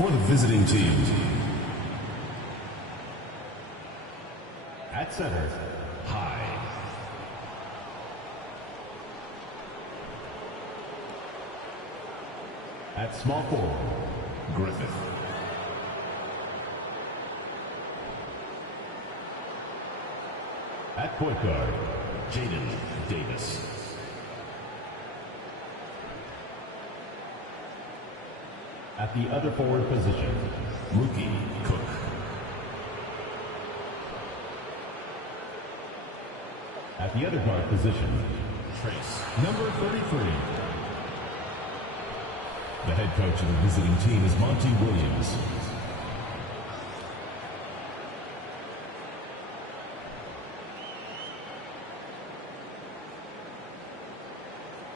for the visiting team. At center, High. At small forward, Griffith. At point guard, Jaden Davis. At the other forward position, Mookie Cook. At the other guard position, Trace, number 33. The head coach of the visiting team is Monty Williams.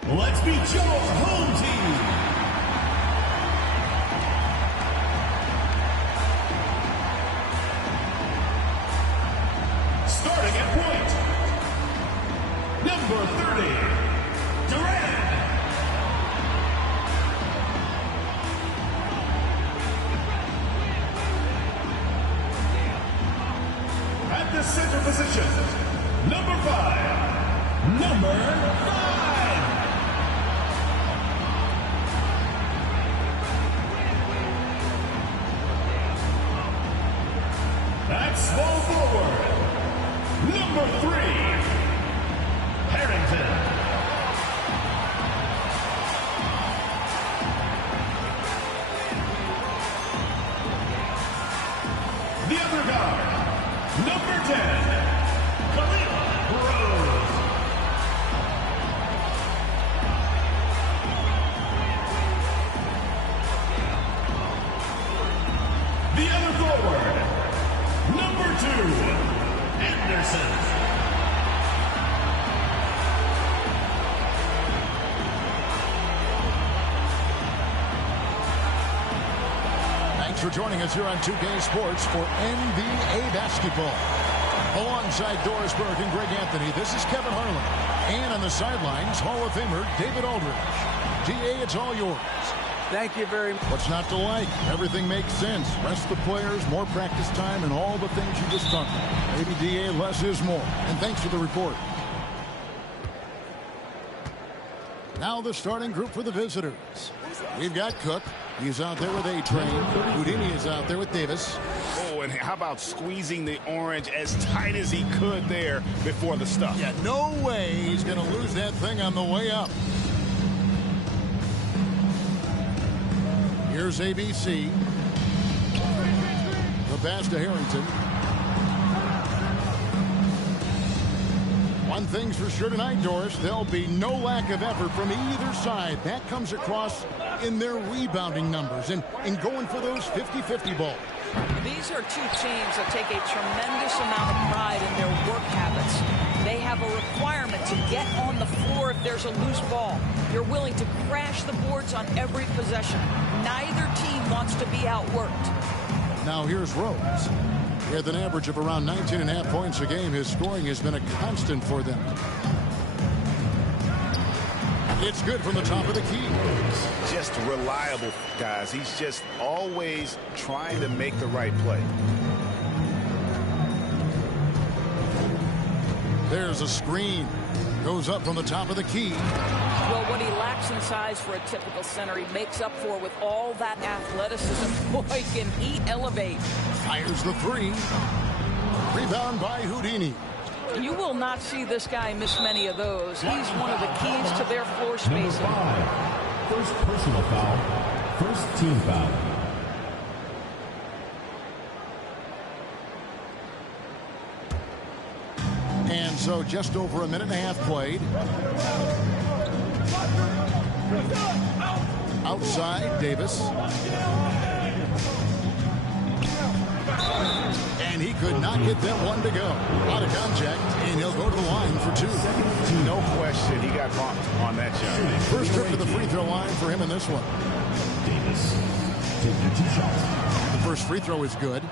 Let's meet your home team. Starting at point, number 30, Durant. At the center position, number 5, number 5. At small forward, number 3, Harrington. The other guard, number 10, Khalil Rose. The other forward, number 2, Anderson. Thanks for joining us here on 2K Sports for NBA basketball. Alongside Doris Burke and Greg Anthony, this is Kevin Harlan. And on the sidelines, Hall of Famer David Aldridge. DA, it's all yours. Thank you very much. What's not to like? Everything makes sense. Rest the players, more practice time, and all the things you just talked about. Maybe, DA, less is more. And thanks for the report. Now the starting group for the visitors. We've got Cook. He's out there with A-Train. Houdini is out there with Davis. Oh, and how about squeezing the orange as tight as he could there before the stuff? Yeah, no way he's going to lose that thing on the way up. Here's ABC. The pass to Harrington. One thing's for sure tonight, Doris. There'll be no lack of effort from either side. That comes across in their rebounding numbers and going for those 50-50 balls. These are two teams that take a tremendous amount of pride in their work habits. They have a requirement to get on the floor if there's a loose ball. They're willing to crash the boards on every possession. Neither team wants to be outworked. Now here's Rose. With an average of around 19.5 points a game, his scoring has been a constant for them. It's good from the top of the key. Just reliable, guys. He's just always trying to make the right play. There's a screen. Goes up from the top of the key. Well, what he lacks in size for a typical center, he makes up for with all that athleticism. Boy, can he elevate. Fires the three. Rebound by Houdini. You will not see this guy miss many of those. He's one of the keys to their floor spacing. Number 5, first personal foul, first team foul. And so just over a minute and a half played. Outside, Davis. And he could not get that one to go. Out of contact, and he'll go to the line for 2. No question, he got bumped on that shot. First trip to the free throw line for him in this one. Davis taking 2 shots. The first free throw is good.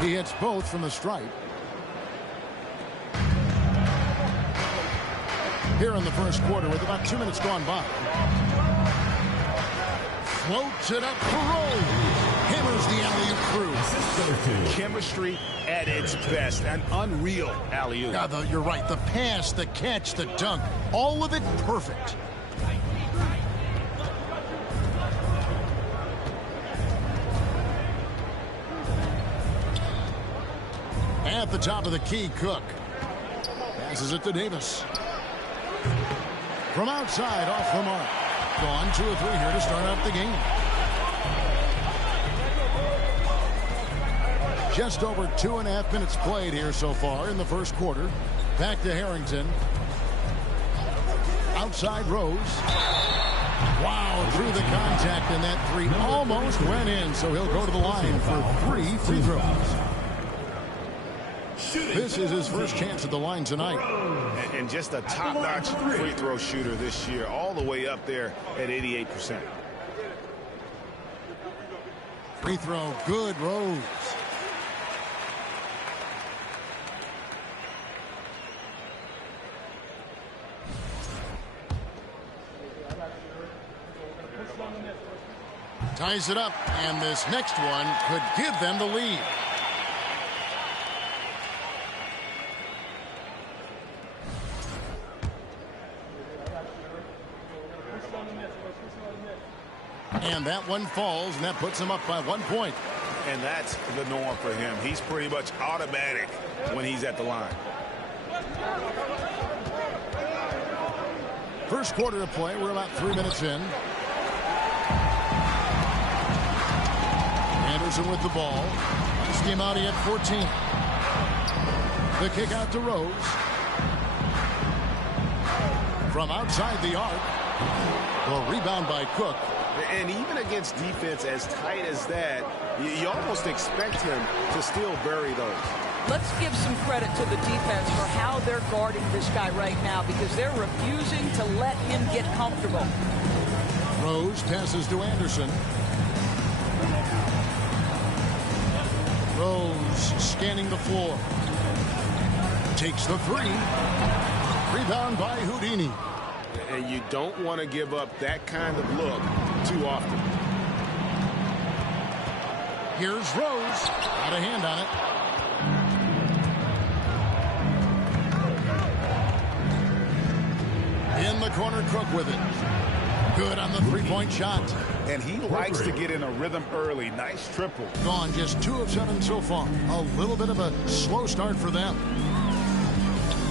He hits both from the stripe. here in the first quarter with about 2 minutes gone by. Floats it up for Rose. Hammers the alley-oop through. Chemistry at its best. An unreal alley-oop. Yeah, you're right. The pass, the catch, the dunk, all of it perfect. At the top of the key, Cook. Passes it to Davis. From outside, off the mark. Gone 2 of 3 here to start out the game. Just over 2.5 minutes played here so far in the first quarter. Back to Harrington. Outside Rose. Wow, through the contact, and that 3 almost went in, so he'll go to the line for 3 free throws. This is his first chance at the line tonight. And just a top-notch free throw shooter this year, all the way up there at 88%. Free throw, good, Rose. Ties it up, and this next one could give them the lead. And that one falls, and that puts him up by 1 point. And that's the norm for him. He's pretty much automatic when he's at the line. First quarter of play, we're about 3 minutes in. Anderson with the ball. Scheme out, he had 14. The kick out to Rose. From outside the arc. The rebound by Cook. And even against defense as tight as that, you almost expect him to still bury those. Let's give some credit to the defense for how they're guarding this guy right now, because they're refusing to let him get comfortable. Rose passes to Anderson. Rose scanning the floor. Takes the 3. Rebound by Houdini. And you don't want to give up that kind of look too often. Here's Rose. Got a hand on it. In the corner, Cook with it. Good on the 3-point shot. And he likes to get in a rhythm early. Nice triple. Gone just 2 of 7 so far. A little bit of a slow start for them.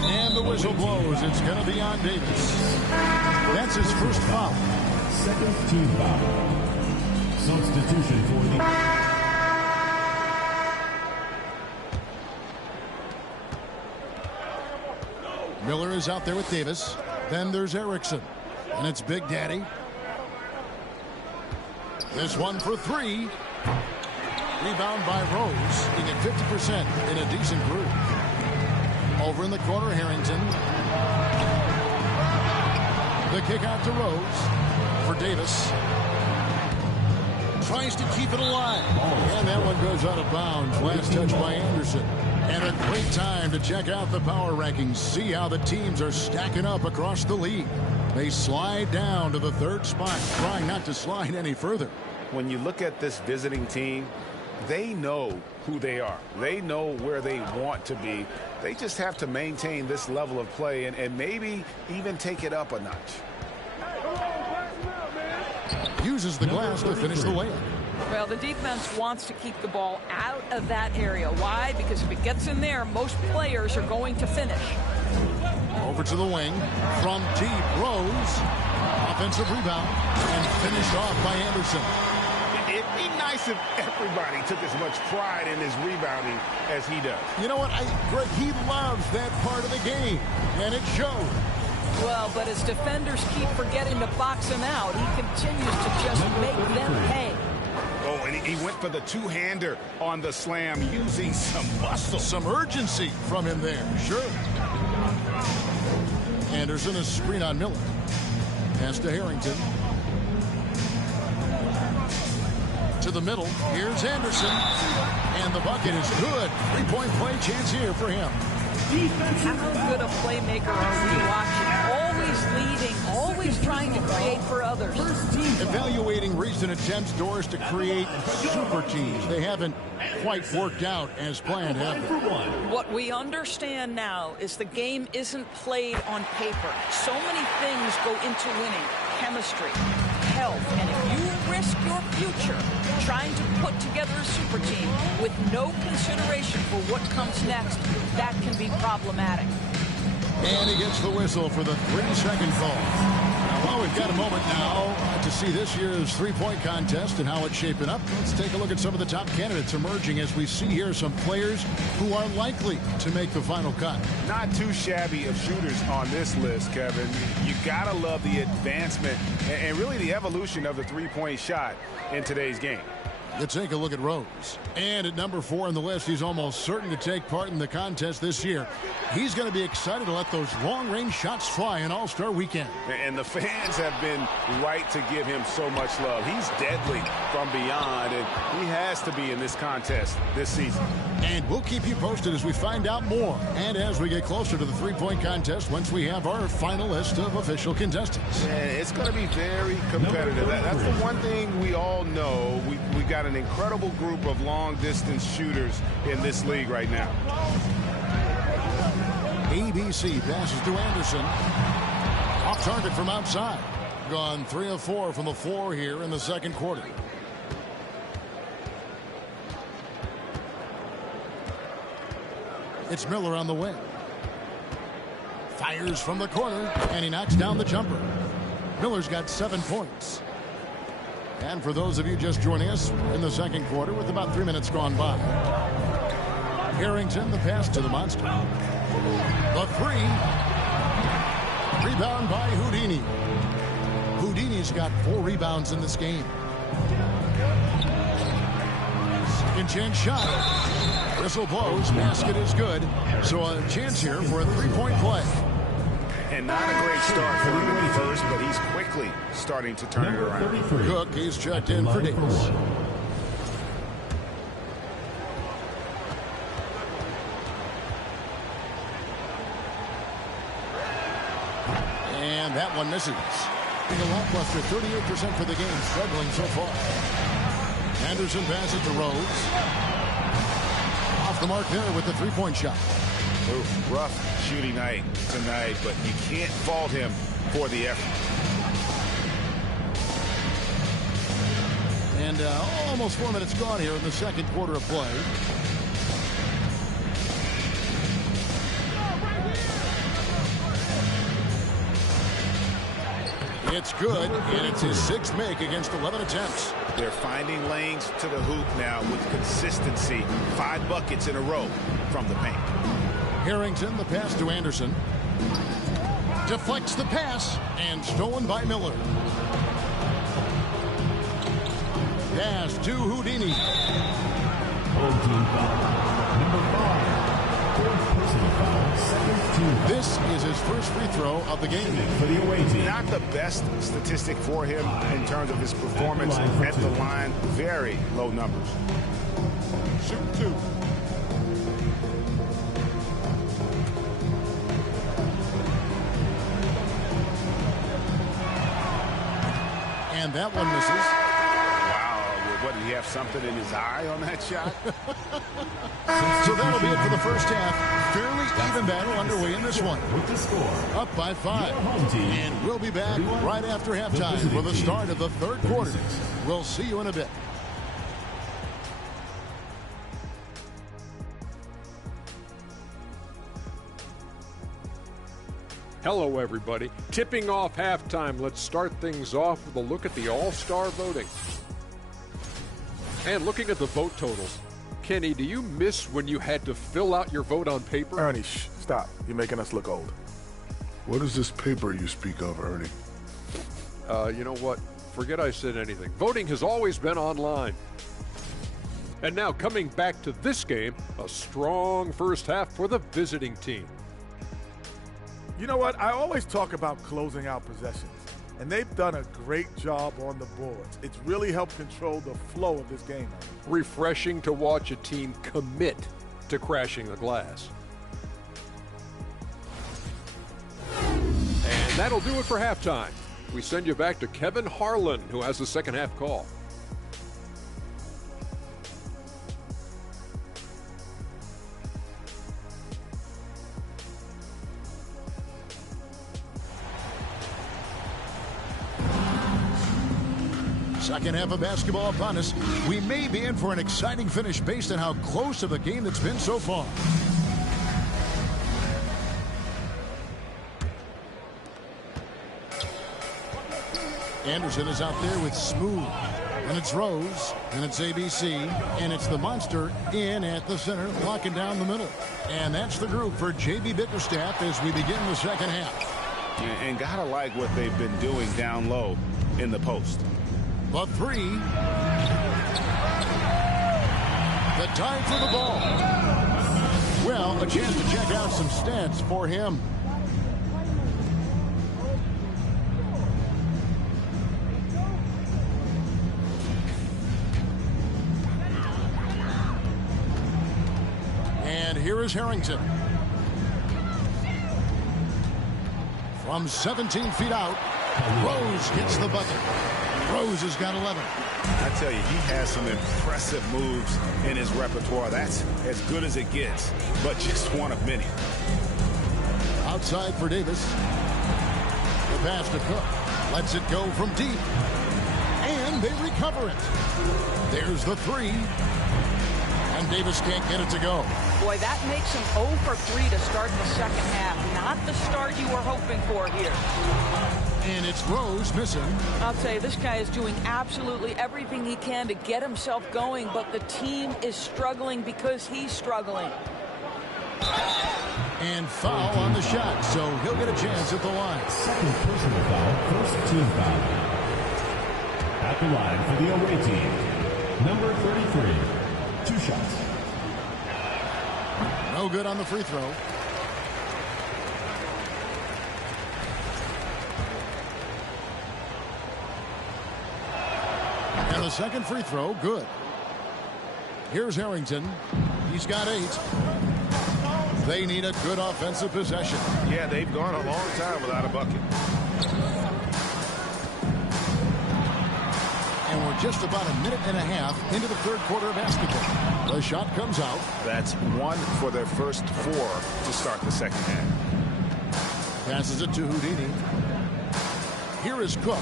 And the whistle blows. It's going to be on Davis. That's his first foul. Second team foul. Substitution for the... Miller is out there with Davis. Then there's Erickson. And it's Big Daddy. This one for 3. Rebound by Rose. Being at 50% in a decent groove. Over in the corner, Harrington. The kick out to Rose for Davis. Tries to keep it alive. And that one goes out of bounds. Last touch by Anderson. And a great time to check out the power rankings. See how the teams are stacking up across the league. They slide down to the 3rd spot, trying not to slide any further. When you look at this visiting team, they know who they are. They know where they want to be. They just have to maintain this level of play and maybe even take it up a notch. Uses the glass to finish the layup. Well, the defense wants to keep the ball out of that area. Why? Because if it gets in there, most players are going to finish. Over to the wing. From deep, Rose. Offensive rebound. And finished off by Anderson. It'd be nice if everybody took as much pride in his rebounding as he does. You know what, Greg, he loves that part of the game, and it showed. Well, but as defenders keep forgetting to box him out, he continues to just make them pay. Oh, and he went for the 2-hander on the slam, using some muscle. Some urgency from him there, sure. Anderson, a screen on Miller. Pass to Harrington. To the middle. Here's Anderson. And the bucket is good. 3-point play chance here for him. How good a playmaker are we watching? Always leading, always trying to create for others. Evaluating recent attempts, Doris, to create super teams. They haven't quite worked out as planned, have they? What we understand now is the game isn't played on paper. So many things go into winning. Chemistry, health, and if you risk your future trying to put together a super team with no consideration for what comes next, that can be problematic. And he gets the whistle for the 3-second call. Well, we've got a moment now to see this year's three-point contest and how it's shaping up. Let's take a look at some of the top candidates emerging as we see here some players who are likely to make the final cut. Not too shabby of shooters on this list, Kevin. You gotta love the advancement and really the evolution of the three-point shot in today's game. Let's take a look at Rose. And at number 4 on the list, he's almost certain to take part in the contest this year. He's going to be excited to let those long-range shots fly in All-Star Weekend. And the fans have been right to give him so much love. He's deadly from beyond, and he has to be in this contest this season. And we'll keep you posted as we find out more. And as we get closer to the three-point contest, once we have our final list of official contestants. And it's going to be very competitive. That's the one thing we all know. We got an incredible group of long-distance shooters in this league right now. ABC passes to Anderson. Off target from outside. Gone 3 of 4 from the floor here in the second quarter. It's Miller on the wing. Fires from the corner, and he knocks down the jumper. Miller's got 7 points. And for those of you just joining us in the second quarter with about 3 minutes gone by. Harrington, the pass to the monster. The 3. Rebound by Houdini. Houdini's got 4 rebounds in this game. Second chance shot. Whistle blows. Basket is good. So a chance here for a 3-point play. And not a great start for him at first, but he's quickly starting to turn it around. Cook, he's checked in for Davis. And that one misses. Being a lackluster 38% for the game, struggling so far. Anderson passes to Rose. Off the mark there with the 3-point shot. Oof, rough shooting night tonight, but you can't fault him for the effort. And almost 4 minutes gone here in the second quarter of play. It's good, and it's his 6th make against 11 attempts. They're finding lanes to the hoop now with consistency. 5 buckets in a row from the paint. Harrington, the pass to Anderson. Deflects the pass, and stolen by Miller. Pass to Houdini. Old team foul. Number 5. Fourth personal foul. Second team. This is his first free throw of the game. For the away team. Not the best statistic for him in terms of his performance at the line. Very low numbers. Shoot 2. And that one misses. Wow, what, did he have something in his eye on that shot? So that'll be it for the first half. Fairly even battle underway in this one. With the score. Up by 5. Home team. And we'll be back right after halftime for the start of the third quarter. We'll see you in a bit. Hello, everybody. Tipping off halftime. Let's start things off with a look at the All-Star voting. And looking at the vote totals. Kenny, do you miss when you had to fill out your vote on paper? Ernie, shh, stop. You're making us look old. What is this paper you speak of, Ernie? You know what? Forget I said anything. Voting has always been online. And now coming back to this game, a strong first half for the visiting team. You know what? I always talk about closing out possessions, and they've done a great job on the boards. It's really helped control the flow of this game. Refreshing to watch a team commit to crashing the glass. And that'll do it for halftime. We send you back to Kevin Harlan, who has the second half call. Second half of basketball upon us. We may be in for an exciting finish based on how close of a game it's been so far. Anderson is out there with Smooth. And it's Rose. And it's ABC. And it's the monster in at the center, blocking down the middle. And that's the group for J.B. Bickerstaff as we begin the second half. And gotta like what they've been doing down low in the post. The three. The time for the ball. Well, a chance to check out some stats for him. And here is Harrington. From 17 feet out, Rose hits the bucket. Rose has got 11. I tell you, he has some impressive moves in his repertoire. That's as good as it gets, but just one of many. Outside for Davis. The pass to Cook. Lets it go from deep. And they recover it. There's the three. And Davis can't get it to go. Boy, that makes him 0 for 3 to start the second half. Not the start you were hoping for here. And it's Rose missing. I'll tell you, this guy is doing absolutely everything he can to get himself going, but the team is struggling because he's struggling. And foul on the shot, so he'll get a chance at the line. Second personal foul, first team foul. At the line for the away team, number 33. 2 shots. No good on the free throw. And the second free throw, good. Here's Harrington. He's got 8. They need a good offensive possession. Yeah, they've gone a long time without a bucket. And we're just about a minute and a half into the third quarter of basketball. The shot comes out. That's 1 for their first 4 to start the second half. Passes it to Houdini. Here is Cook.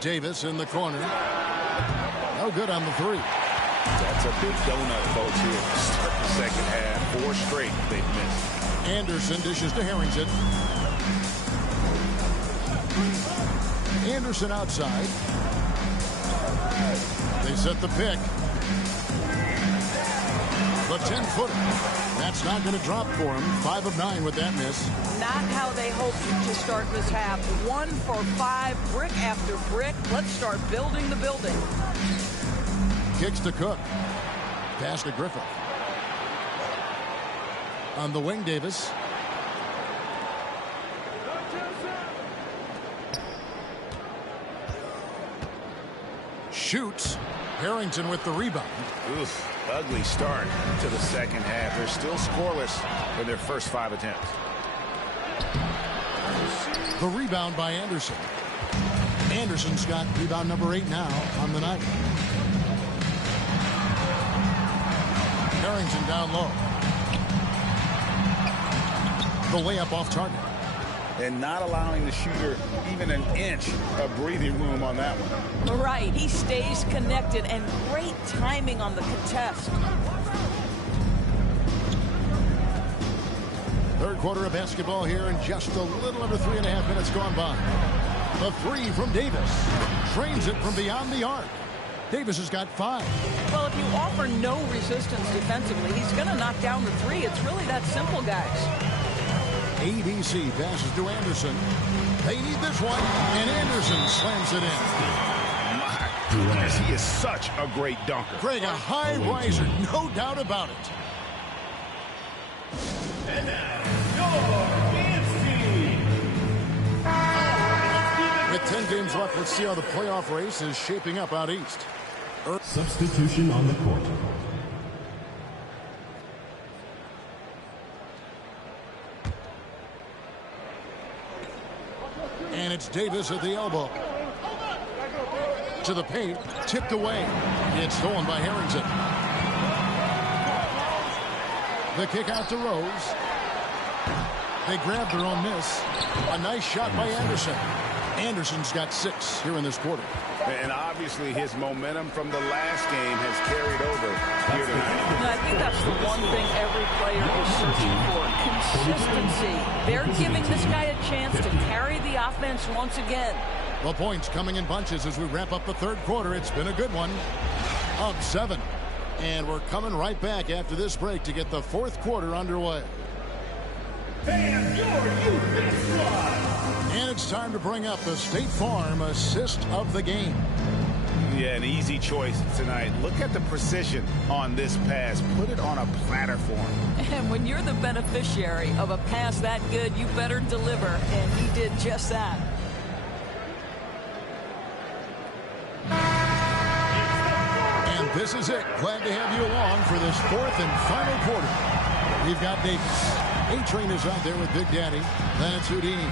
Davis in the corner. No good on the 3. That's a big donut, folks, here. Start the second half. 4 straight they've missed. Anderson dishes to Harrington. Anderson outside. They set the pick. The 10-footer. That's not going to drop for him. 5 of 9 with that miss. Not how they hoped to start this half. 1 for 5, brick after brick. Let's start building the building. Kicks to Cook. Pass to Griffith. On the wing, Davis. Shoots. Harrington with the rebound. Oof, ugly start to the second half. They're still scoreless in their first 5 attempts. The rebound by Anderson. Anderson's got rebound number 8 now on the night. Harrington down low. The layup off target. And not allowing the shooter even an inch of breathing room on that one. Right, he stays connected, and great timing on the contest. Third quarter of basketball here, and just a little under 3.5 minutes gone by. The 3 from Davis. Trains it from beyond the arc. Davis has got 5. Well, if you offer no resistance defensively, he's going to knock down the 3. It's really that simple, guys. ABC passes to Anderson. They need this one, and Anderson slams it in. My goodness, he is such a great dunker. Greg, a high riser, no doubt about it. And now, your With 10 games left, let's see how the playoff race is shaping up out east. substitution on the court. And it's Davis at the elbow. To the paint, tipped away. It's stolen by Harrington. The kick out to Rose. They grabbed their own miss. A nice shot by Anderson. Anderson's got 6 here in this quarter. And obviously his momentum from the last game has carried over here tonight. I think that's the one thing every player is searching for. Consistency. They're giving this guy a chance to carry the offense once again. The points coming in bunches as we wrap up the third quarter. It's been a good one. Up 7. And we're coming right back after this break to get the fourth quarter underway. And your youth squad. And it's time to bring up the State Farm assist of the game. Yeah, an easy choice tonight. Look at the precision on this pass. Put it on a platter for him. And when you're the beneficiary of a pass that good, you better deliver. And he did just that. And this is it. Glad to have you along for this fourth and final quarter. We've got Davis. A-Train is out there with Big Daddy. Then it's Houdini.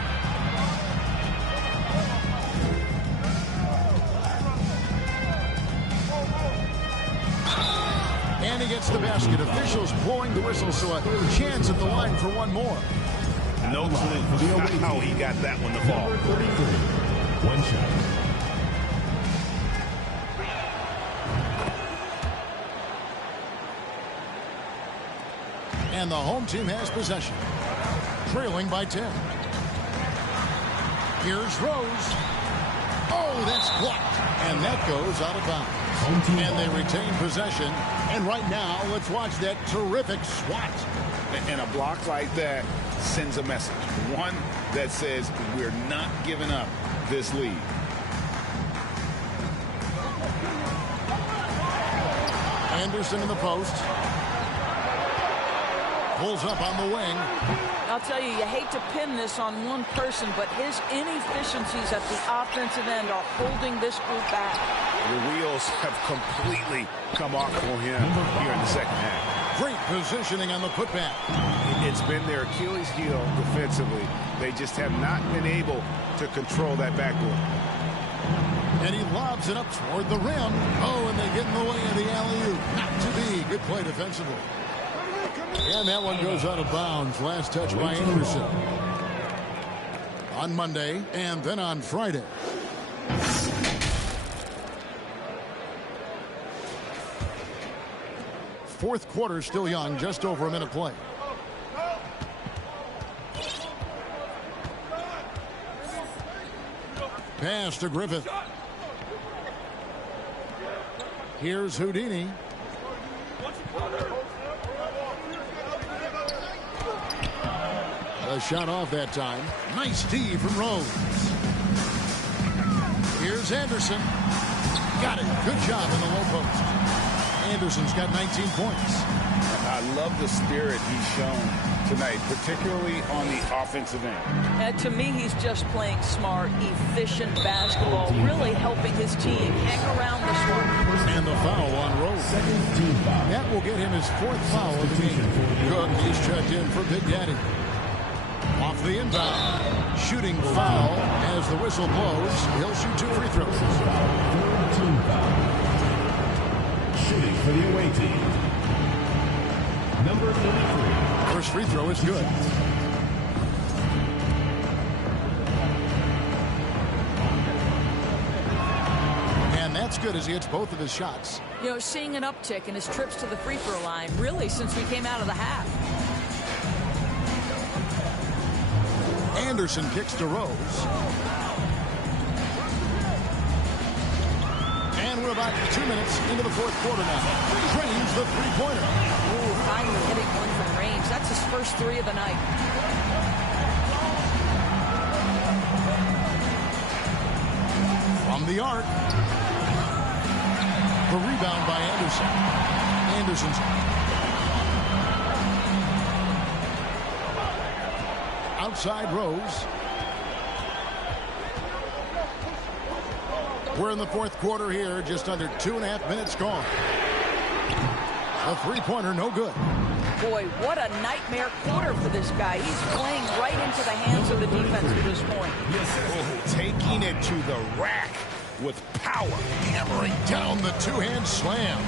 And he gets the basket. Officials blowing the whistle, so a chance at the line for one more. No clue how he got that one to fall. 33. One shot. And the home team has possession. Trailing by 10. Here's Rose. Oh, that's blocked. And that goes out of bounds. And they retain possession. And right now, let's watch that terrific swat. And a block like that sends a message. One that says we're not giving up this lead. Anderson in the post. Pulls up on the wing. I'll tell you hate to pin this on one person, but his inefficiencies at the offensive end are holding this group back. The wheels have completely come off for him here in the second half. Great positioning on the putback. It's been their Achilles heel defensively. They just have not been able to control that backboard. And he lobs it up toward the rim. Oh, and they get in the way of the alley-oop. Not to be. Good play defensively. And that one goes out of bounds. Last touch by Anderson. On Monday and then on Friday. Fourth quarter still young. Just over a minute play. Pass to Griffith. Here's Houdini. A shot off that time. Nice D from Rose. Here's Anderson. Got it. Good job in the low post. Anderson's got 19 points. I love the spirit he's shown tonight, particularly on the offensive end. And to me, he's just playing smart, efficient basketball, really helping his team hang around this one. And the foul on Rose. That will get him his fourth foul of the game. Good. He's checked in for Big Daddy. Off the inbound. Shooting foul as the whistle blows. He'll shoot 2 free throws. Third team foul. Shooting for the away team. Number 33. First free throw is good. And that's good as he hits both of his shots. You know, seeing an uptick in his trips to the free throw line, really, since we came out of the half. Anderson kicks to Rose. And we're about 2 minutes into the fourth quarter now. Drains the three-pointer. Ooh, finally hitting one from range. That's his first 3 of the night. From the arc. The rebound by Anderson. Anderson's outside Rose. We're in the fourth quarter here, just under 2.5 minutes gone. A three-pointer, no good. Boy, what a nightmare quarter for this guy. He's playing right into the hands of the defense at this point. Oh, taking it to the rack with power. Hammering down the two-hand slam.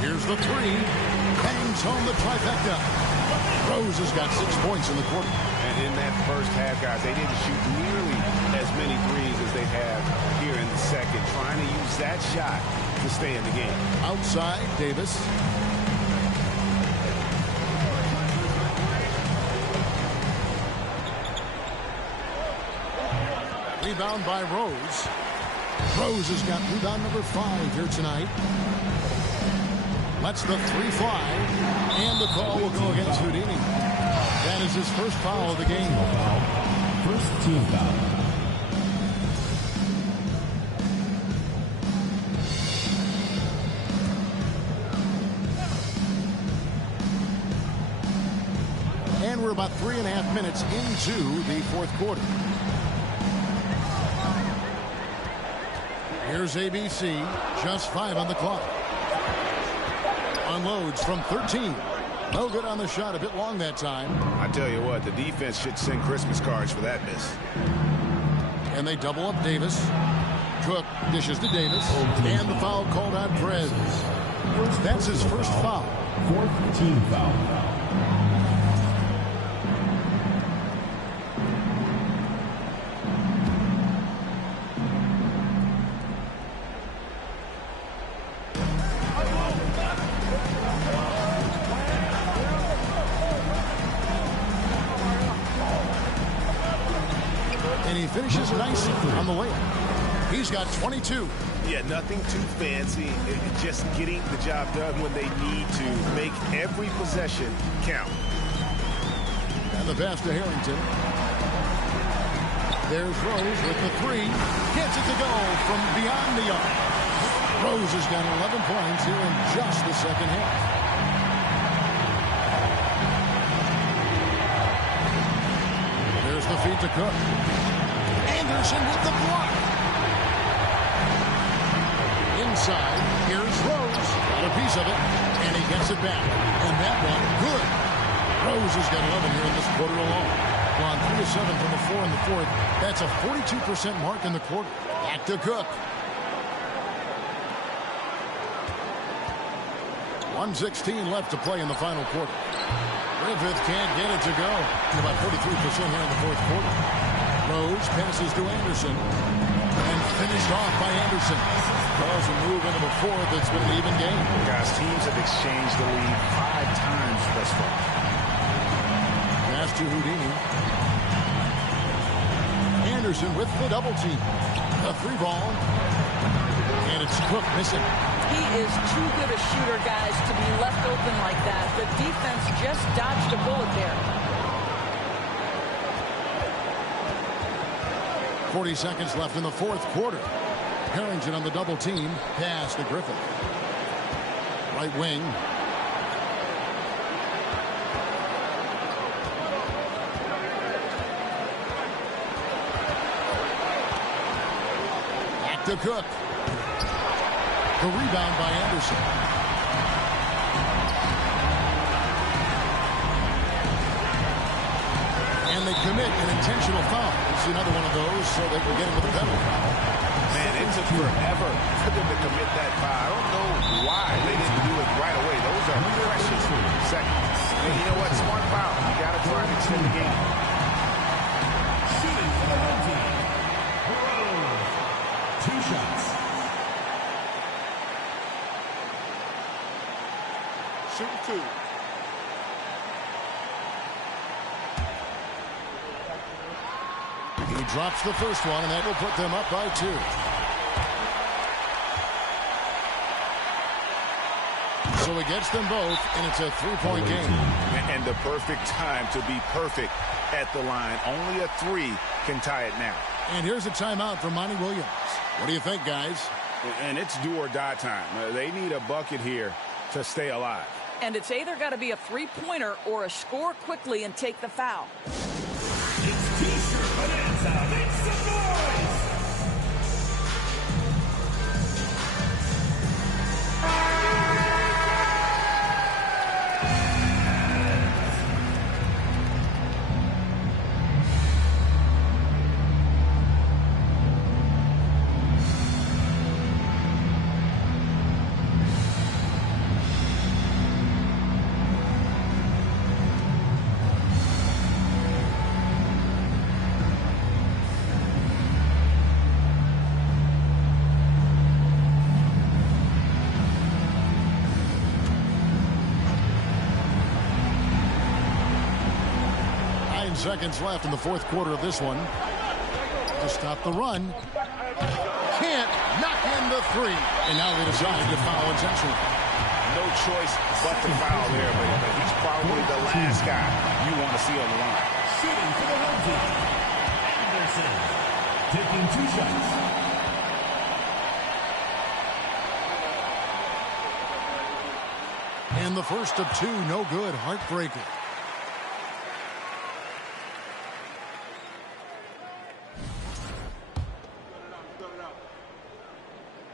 Here's the three. Bangs home the trifecta. Rose has got 6 points in the quarter. And in that first half, guys, they didn't shoot nearly as many threes as they have here in the second, trying to use that shot to stay in the game. Outside, Davis. Rebound by Rose. Rose has got rebound number 5 here tonight. Lets the three fly. And the call will go against Houdini. That is his first foul of the game. First team foul. And we're about 3.5 minutes into the fourth quarter. Here's ABC. Just 5 on the clock. Unloads from 13. No good on the shot. A bit long that time. I tell you what, the defense should send Christmas cards for that miss. And they double up Davis. Cook dishes to Davis. And the foul called on Perez. That's his first foul. Fourth team foul. And he finishes nicely on the layup. He's got 22. Yeah, nothing too fancy. Just getting the job done when they need to. Make every possession count. And the pass to Harrington. There's Rose with the three. Gets it to go from beyond the arc. Rose has got 11 points here in just the second half. There's the feed to Cook. Anderson with the block. Inside, here's Rose. Got a piece of it, and he gets it back. And that one, good. Rose has got 11 here in this quarter alone. Gone 3 of 7 from the 4 in the fourth. That's a 42% mark in the quarter. Back to Cook. 1:16 left to play in the final quarter. Griffith can't get it to go. About 43% here in the fourth quarter. Rose passes to Anderson. And finished off by Anderson. Calls a move into the fourth. It's been an even game. Guys, teams have exchanged the lead 5 times thus far. Pass to Houdini. Anderson with the double team. A 3-ball. And it's Cook missing. He is too good a shooter, guys, to be left open like that. The defense just dodged a bullet there. 40 seconds left in the fourth quarter. Harrington on the double team. Pass to Griffith. Right wing. Back to Cook. The rebound by Anderson. And they commit an intentional foul. It's another one of those, so they can get into the penalty. Man, it took forever for them to commit that foul. I don't know why they didn't do it right away. Those are precious seconds. And you know what? Smart foul. You got to try and extend the game. Shooting for the home team. Rose. 2 shots. Shoot 2. He drops the first one, and that will put them up by 2. So he gets them both, and it's a 3-point game. And the perfect time to be perfect at the line. Only a 3 can tie it now. And here's a timeout from Monty Williams. What do you think, guys? And it's do or die time. They need a bucket here to stay alive. And it's either got to be a three-pointer or a score quickly and take the foul. It's T-shirt bonanza. Make some noise. seconds left in the fourth quarter of this one. To stop the run. Can't knock in the three. And now they decide to foul intentionally. No choice but to foul there, but he's probably the last guy you want to see on the line. Shooting for the home team. Anderson taking 2 shots. And the first of 2, no good. Heartbreaker.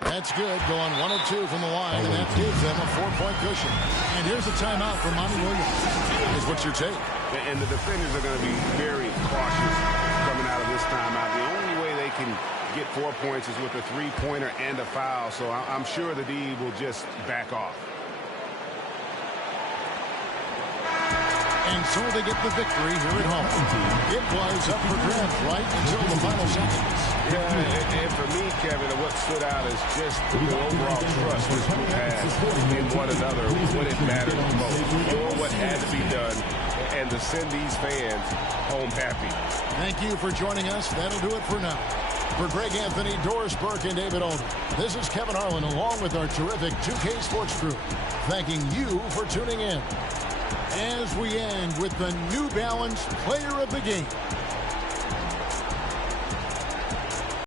That's good, going 1 of 2 from the line, and that gives them a 4-point cushion. And here's a timeout from Monty Williams. Here's what's your take? And the defenders are going to be very cautious coming out of this timeout. The only way they can get 4 points is with a 3-pointer and a foul, so I'm sure the D will just back off. And so they get the victory here at home. It was up for grabs right until the final seconds. Yeah, and for me, Kevin, what stood out is just the overall trust this group has in one another when it mattered most. Doing what had to be done and to send these fans home happy. Thank you for joining us. That'll do it for now. For Greg Anthony, Doris Burke, and David Olden, this is Kevin Harlan along with our terrific 2K Sports crew, thanking you for tuning in. As we end with the New Balance Player of the Game,